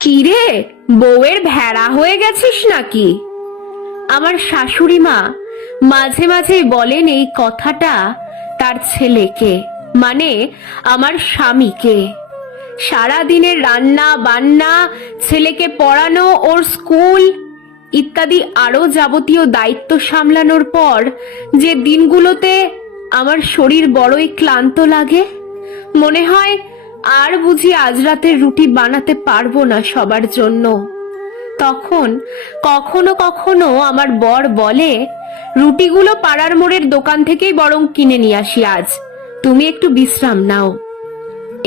কিরে, বউয়ের ভেড়া হয়ে গেছিস নাকি? আমার শাশুড়ি মা মাঝে মাঝে বলেন এই কথাটা তার ছেলেকে, মানে আমার স্বামীকে। সারা দিনের রান্না বান্না, ছেলেকে পড়ানো, ওর স্কুল ইত্যাদি আরো যাবতীয় দায়িত্ব সামলানোর পর যে দিনগুলোতে আমার শরীর বড়ই ক্লান্ত লাগে, মনে হয় আর বুঝি আজ রাতের রুটি বানাতে পারবো না সবার জন্য। তখন কখনো কখনো আমার বর বলে, রুটিগুলো পাড়ার মোড়ের দোকান থেকেই বরং কিনে নিয়ে আসি আজ, তুমি একটু বিশ্রাম নাও।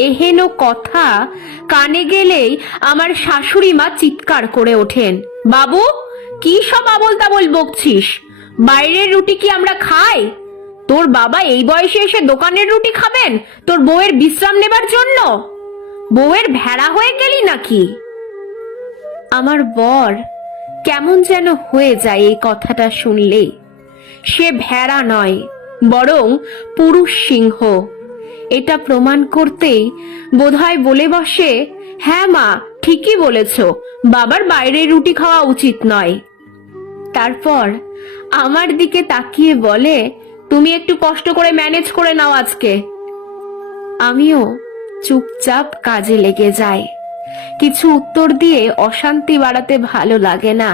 এহেন কথা কানে গেলেই আমার শাশুড়ি মা চিৎকার করে ওঠেন, বাবু কি সব আবোল তাবোল বকছিস? বাইরের রুটি কি আমরা খাই? তোর বাবা এই বয়সে এসে দোকানের রুটি খাবেন তোর বউয়ের বিশ্রাম নেবার জন্য? বউয়ের ভেড়া হয়ে গেলি নাকি? আমার বর কেমন যেন হয়ে যায় এই কথাটা শুনলে। সে ভেড়া নয়, বরং পুরুষ সিংহ। এটা প্রমাণ করতেই বোধহয় বলে বসে, হ্যাঁ মা ঠিকই বলেছ, বাবার বাইরের রুটি খাওয়া উচিত নয়। তারপর আমার দিকে তাকিয়ে বলে, তুমি একটু কষ্ট করে ম্যানেজ করে নাও আজকে। আমিও চুপচাপ কাজে লেগে যাই। কিছু উত্তর দিয়ে অশান্তি বাড়াতে ভালো লাগে না।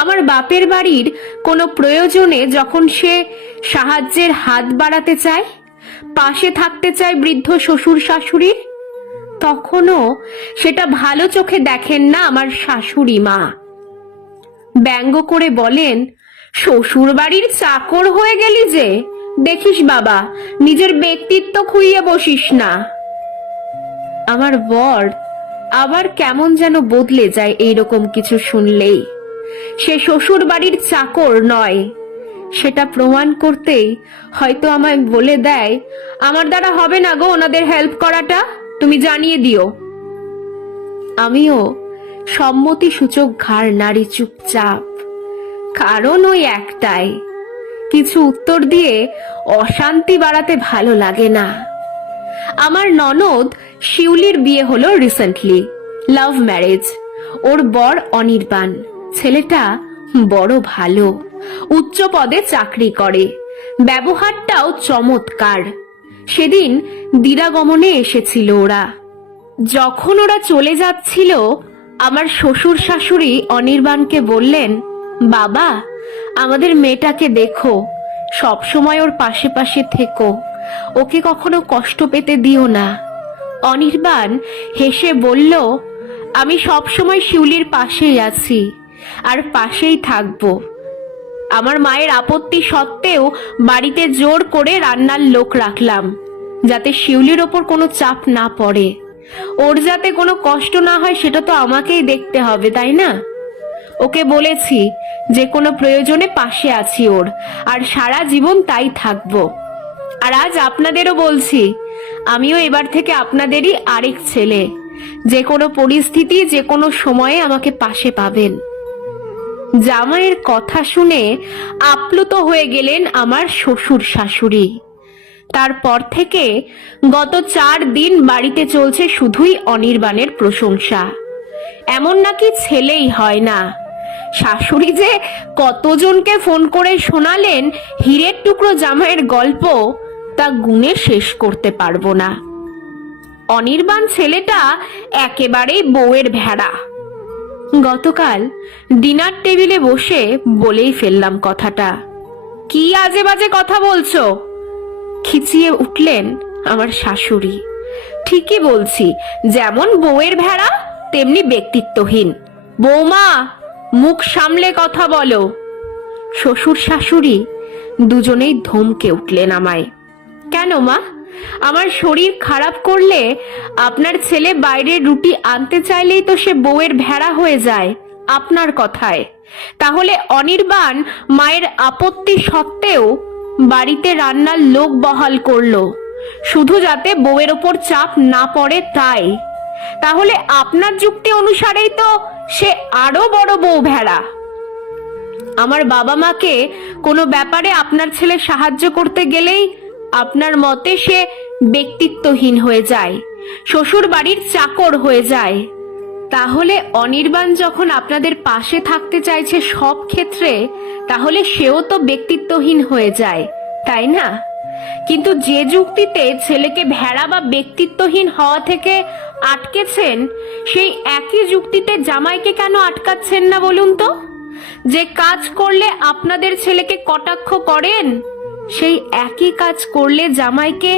আমার বাপের বাড়ির কোনো প্রয়োজনে যখন সে সাহায্যের হাত বাড়াতে চায়, পাশে থাকতে চায় বৃদ্ধ শ্বশুর শাশুড়ির, তখনও সেটা ভালো চোখে দেখেন না আমার শাশুড়ি মা। ব্যঙ্গ করে বলেন, শ্বশুর বাড়ির চাকর হয়ে গেলি যে, দেখিস বাবা নিজের ব্যক্তিত্ব খুইয়ে বসিস না। আমার বর আবার কেমন যেন বদলে যায় এইরকম কিছু শুনলেই। সে শ্বশুর বাড়ির চাকর নয়, সেটা প্রমাণ করতেই হয়তো আমায় বলে দেয়, আমার দ্বারা হবে না গো ওনাদের হেল্প করাটা, তুমি জানিয়ে দিও। আমিও সম্মতি সূচক ঘাড় নাড়ি চুপচাপ। কারণ ওই একটাই, কিছু উত্তর দিয়ে অশান্তি বাড়াতে ভালো লাগে না। আমার ননদ শিউলির বিয়ে হলো রিসেন্টলি, লাভ ম্যারেজ। ওর বর অনির্বাণ, ছেলেটা বড় ভালো, উচ্চ পদে চাকরি করে, ব্যবহারটাও চমৎকার। সেদিন দিরাগমনে এসেছিল ওরা। যখন ওরা চলে যাচ্ছিল, আমার শ্বশুর শাশুড়ি অনির্বাণকে বললেন, বাবা আমাদের মেয়েটাকে দেখো, সব সময় ওর পাশে পাশে থেকো, ওকে কখনো কষ্ট পেতে দিও না। অনির্বাণ হেসে বলল, আমি সব সময় শিউলির পাশেই আছি আর পাশেই থাকবো। আমার মায়ের আপত্তি সত্ত্বেও বাড়িতে জোর করে রান্নার লোক রাখলাম, যাতে শিউলির ওপর কোনো চাপ না পড়ে। ওর যাতে কোনো কষ্ট না হয় সেটা তো আমাকেই দেখতে হবে, তাই না? ওকে বলেছি যে কোনো প্রয়োজনে পাশে আছি ওর, আর সারা জীবন তাই থাকবো। আর আজ আপনাদেরও বলছি, আমিও এবার থেকে আপনাদেরই আরেক ছেলে, যে কোনো পরিস্থিতি যে কোনো সময়ে আমাকে পাশে পাবেন। জামাইয়ের কথা শুনে আপ্লুত হয়ে গেলেন আমার শ্বশুর শাশুড়ি। তারপর থেকে গত 4 দিন বাড়িতে চলছে শুধুই অনির্বাণের প্রশংসা। এমন নাকি ছেলেই হয় না। শাশুড়ি যে কতজনকে ফোন করে শোনালেন হীরের টুকরো জামাইয়ের গল্প, তা গুণে শেষ করতে পারবো না। অনির্বাণ ছেলেটা একেবারেই বউয়ের ভেড়া। গতকাল ডিনার টেবিলে বসে বলেই ফেললাম কথাটা। কি আজে বাজে কথা বলছো? খিচিয়ে উঠলেন আমার শাশুড়ি। ঠিকই বলছি, যেমন বউয়ের ভেড়া তেমনি ব্যক্তিত্বহীন। বৌমা মুখ সামলে কথা বলো। শ্বশুর শাশুড়ি দুজনেই ধমকে উঠলেন আমায়। কেন মা, আমার শরীর খারাপ করলে আপনার ছেলে বাইরের রুটি আনতে চাইলেই তো সে বউয়ের ভেড়া হয়ে যায় আপনার কথায়? তাহলে অনির্বাণ মায়ের আপত্তি সত্ত্বেও বাড়িতে রান্নার লোক বহাল করলো, শুধু যাতে বউয়ের ওপর চাপ না পড়ে তাই। তাহলে আপনার যুক্তি অনুসারেই তো সে আরো বড় বউ ভেড়া। আমার বাবা মাকে কোনো ব্যাপারে আপনার ছেলে সাহায্য করতে গেলেই আপনার মতে সে ব্যক্তিত্বহীন হয়ে যায়, শ্বশুর বাড়ির চাকর হয়ে যায়। তাহলে অনির্বাণ যখন আপনাদের পাশে থাকতে চাইছে সব ক্ষেত্রে, তাহলে সেও তো ব্যক্তিত্বহীন হয়ে যায়, তাই না? কিন্তু যে যুক্তিতে ছেলেকে ভেড়া বা ব্যক্তিত্বহীন হওয়া থেকে আটকেছেন, সেই একই যুক্তিতে জামাইকে কেন আটকাচ্ছেন না বলুন তো? যে কাজ করলে আপনাদের ছেলেকে কটাক্ষ করেন, সেই একই কাজ করলে জামাইকে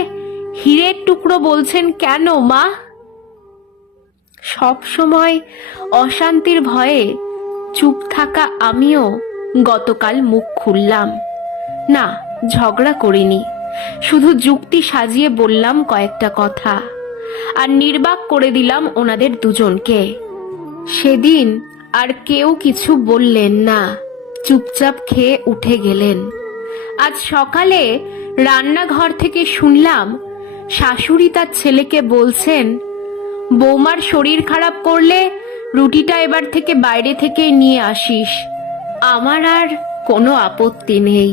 হীরের টুকরো বলছেন কেন মা? সব সময় অশান্তির ভয়ে চুপ থাকা আমিও গতকাল মুখ খুললাম। না, ঝগড়া করিনি, শুধু যুক্তি সাজিয়ে বললাম কয়েকটা কথা, আর নির্বাক করে দিলাম ওনাদের দুজনকে। সেদিন আর কেউ কিছু বললেন না, চুপচাপ খেয়ে উঠে গেলেন। আজ সকালে রান্নাঘর থেকে শুনলাম শাশুড়ি তার ছেলেকে বলছেন, বৌমার শরীর খারাপ করলে রুটিটা এবার থেকে বাইরে থেকে নিয়ে আসিস। আমার আর কোনো আপত্তি নেই।